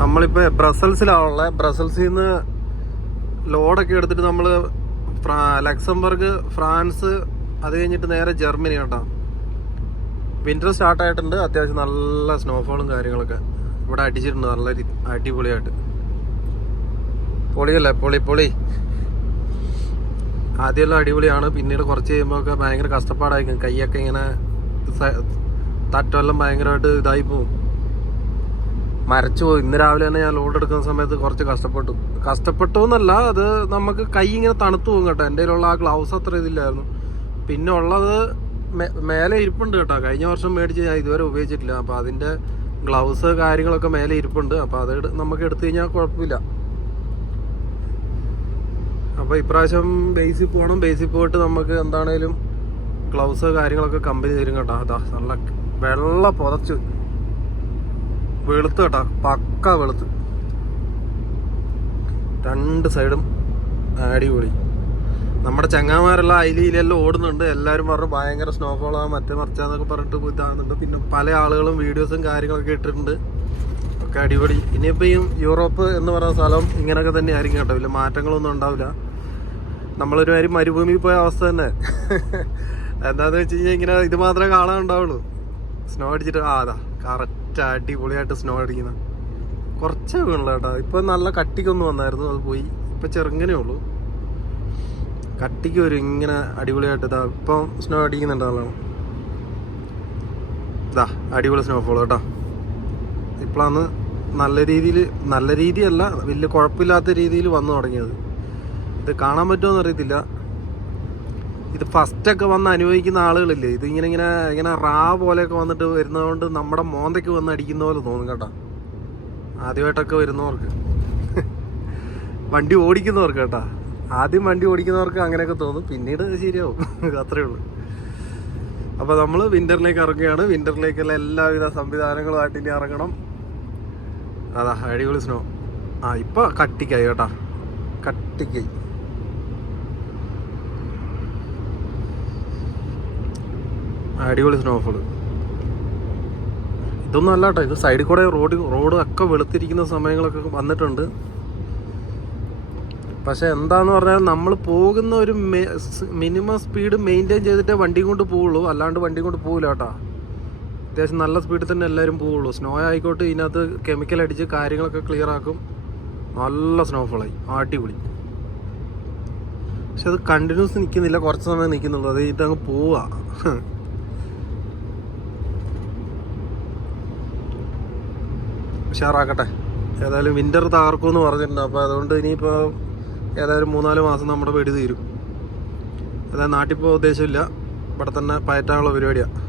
നമ്മളിപ്പോ ബ്രസൽസിലാണുള്ളത് ബ്രസൽസിൽ നിന്ന് ലോഡൊക്കെ എടുത്തിട്ട് നമ്മൾ ലക്സംബർഗ് ഫ്രാൻസ് അത് കഴിഞ്ഞിട്ട് നേരെ ജർമ്മനി കേട്ടോ വിന്റർ സ്റ്റാർട്ടായിട്ടുണ്ട് അത്യാവശ്യം നല്ല സ്നോഫോളും കാര്യങ്ങളൊക്കെ. ഇവിടെ അടിച്ചിട്ടുണ്ട് നല്ല അടിപൊളിയായിട്ട്. പൊളിയല്ലേ? പൊളി പൊളി. ആദ്യമെല്ലാം അടിപൊളിയാണ് പിന്നീട് കുറച്ച് കഴിയുമ്പോഴൊക്കെ ഭയങ്കര കഷ്ടപ്പാടായിരിക്കും. കൈയൊക്കെ ഇങ്ങനെ തട്ടെല്ലാം ഭയങ്കരമായിട്ട് ഇതായി പോവും. മരച്ചു പോയി. ഇന്ന് രാവിലെ തന്നെ ഞാൻ ലോഡ് എടുക്കുന്ന സമയത്ത് കുറച്ച് കഷ്ടപ്പെട്ടു. കഷ്ടപ്പെട്ടു എന്നല്ല അത് നമുക്ക് കൈ ഇങ്ങനെ തണുത്തു പോകും കേട്ടോ. എന്റെ കയ്യിലുള്ള ആ ഗ്ലൗസ് അത്ര ഇതില്ലായിരുന്നു. പിന്നെ ഉള്ളത് മേലെ ഇരിപ്പുണ്ട് കേട്ടോ. കഴിഞ്ഞ വർഷം മേടിച്ച് ഞാൻ ഇതുവരെ ഉപയോഗിച്ചിട്ടില്ല. അപ്പോൾ അതിന്റെ ഗ്ലൗസ് കാര്യങ്ങളൊക്കെ മേലെ ഇരിപ്പുണ്ട്. അപ്പോൾ അത് നമുക്ക് എടുത്തു കഴിഞ്ഞാൽ കുഴപ്പമില്ല. അപ്പോൾ ഇപ്രാവശ്യം ബേസിൽ പോകണം ബേസിൽ പോയിട്ട് നമുക്ക് എന്താണേലും ഗ്ലൗസ് കാര്യങ്ങളൊക്കെ കമ്പനി തരും കേട്ടോ. അതാ നല്ല വെള്ള പുതച്ച്. വെളുത്ത് കേട്ടോ പക്ക വെളുത്ത്. രണ്ട് സൈഡും അടിപൊളി. നമ്മുടെ ചങ്ങാമാരെല്ലാം അയിലിയിലെല്ലാം ഓടുന്നുണ്ട്. എല്ലാവരും പറഞ്ഞു ഭയങ്കര സ്നോഫോളാ മറ്റേ മറിച്ചാന്നൊക്കെ പറഞ്ഞിട്ട് ഇതാകുന്നുണ്ട് പിന്നെ പല ആളുകളും വീഡിയോസും കാര്യങ്ങളൊക്കെ ഇട്ടിട്ടുണ്ട്. ഒക്കെ അടിപൊളി. ഇനിയിപ്പോൾ ഈ യൂറോപ്പ് എന്ന് പറയുന്ന സ്ഥലം ഇങ്ങനെയൊക്കെ തന്നെ ആയിരിക്കും കേട്ടോ. വലിയ മാറ്റങ്ങളൊന്നും ഉണ്ടാവില്ല. നമ്മളൊരു കാര്യം മരുഭൂമിയിൽ പോയ അവസ്ഥ തന്നെ. എന്താണെന്ന് വെച്ച് കഴിഞ്ഞാൽ ഇങ്ങനെ ഇത് മാത്രമേ കാണാൻ ഉണ്ടാവുള്ളൂ. സ്നോ അടിച്ചിട്ട് ആ അതാ കറക്റ്റ് അടിപൊളിയായിട്ട് സ്നോ അടിക്കുന്നത് കുറച്ചേ വീണുള്ളൂ കേട്ടോ. ഇപ്പൊ നല്ല കട്ടിക്കൊന്നും വന്നായിരുന്നു അത് പോയി. ഇപ്പൊ ചെറുങ്ങനെ ഉള്ളൂ. കട്ടിക്ക് ഒരു ഇങ്ങനെ അടിപൊളിയായിട്ട് ഇതാ ഇപ്പം സ്നോ അടിക്കുന്നുണ്ട് ആളാണ് ഇതാ അടിപൊളി സ്നോഫോൾ കേട്ടോ. ഇപ്പോഴാണ് നല്ല രീതിയിൽ നല്ല രീതിയല്ല വലിയ കുഴപ്പമില്ലാത്ത രീതിയിൽ വന്നു തുടങ്ങിയത്. ഇത് കാണാൻ പറ്റുമോ അറിയത്തില്ല. ഇത് ഫസ്റ്റ് ഒക്കെ വന്ന് അനുഭവിക്കുന്ന ആളുകളില്ലേ? ഇത് ഇങ്ങനെ ഇങ്ങനെ ഇങ്ങനെ റാ പോലെയൊക്കെ വന്നിട്ട് വരുന്നതുകൊണ്ട് നമ്മുടെ മോന്തയ്ക്ക് വന്ന് അടിക്കുന്ന പോലെ തോന്നും കേട്ടോ. ആദ്യമായിട്ടൊക്കെ വരുന്നവർക്ക്. വണ്ടി ഓടിക്കുന്നവർക്ക് കേട്ടോ. ആദ്യം വണ്ടി ഓടിക്കുന്നവർക്ക് അങ്ങനെയൊക്കെ തോന്നും. പിന്നീട് ശരിയാവും. അത്രേ ഉള്ളൂ. അപ്പോൾ നമ്മൾ വിന്ററിലേക്ക് ഇറങ്ങുകയാണ്. വിന്ററിലേക്കുള്ള എല്ലാവിധ സംവിധാനങ്ങളുമായിട്ട് ഇനി ഇറങ്ങണം. അതാ അടിപൊളി സ്നോ ആ ഇപ്പൊ കട്ടിക്കായി കേട്ടോ. കട്ടിക്കായി. അടിപൊളി സ്നോഫോൾ ഇതൊന്നും അല്ല കേട്ടോ ഇത് സൈഡിൽ കൂടെ റോഡ് റോഡ് ഒക്കെ വെളുത്തിരിക്കുന്ന സമയങ്ങളൊക്കെ വന്നിട്ടുണ്ട്. പക്ഷെ എന്താന്ന് പറഞ്ഞാൽ നമ്മൾ പോകുന്ന ഒരു മിനിമം സ്പീഡ് മെയിന്റെയിൻ ചെയ്തിട്ടേ വണ്ടി കൊണ്ട് പോവുള്ളൂ. അല്ലാണ്ട് വണ്ടി കൊണ്ട് പോകില്ല കേട്ടോ. അത്യാവശ്യം നല്ല സ്പീഡിൽ തന്നെ എല്ലാവരും പോവുള്ളൂ. സ്നോ ആയിക്കോട്ടെ ഇതിനകത്ത് കെമിക്കൽ അടിച്ച് കാര്യങ്ങളൊക്കെ ക്ലിയർ ആക്കും. നല്ല സ്നോഫോളായി അടിപൊളി. പക്ഷെ അത് കണ്ടിന്യൂസ് നിൽക്കുന്നില്ല കുറച്ച് സമയം നിൽക്കുന്നുള്ളൂ അത് ഇത് അങ്ങ് പോവാ ഉഷാറാക്കട്ടെ. ഏതായാലും വിന്റർ വിന്റർ തകർക്കുമെന്ന് പറഞ്ഞിട്ടുണ്ട്. അപ്പോൾ അതുകൊണ്ട് ഇനിയിപ്പോൾ ഏതായാലും മൂന്നാൽ മാസം നമ്മുടെ വെടി തീരും. ഏതായാലും നാട്ടിൽ പോകാൻ ഉദ്ദേശമില്ല. ഇവിടെ തന്നെ പയറ്റാനുള്ള പരിപാടിയാണ്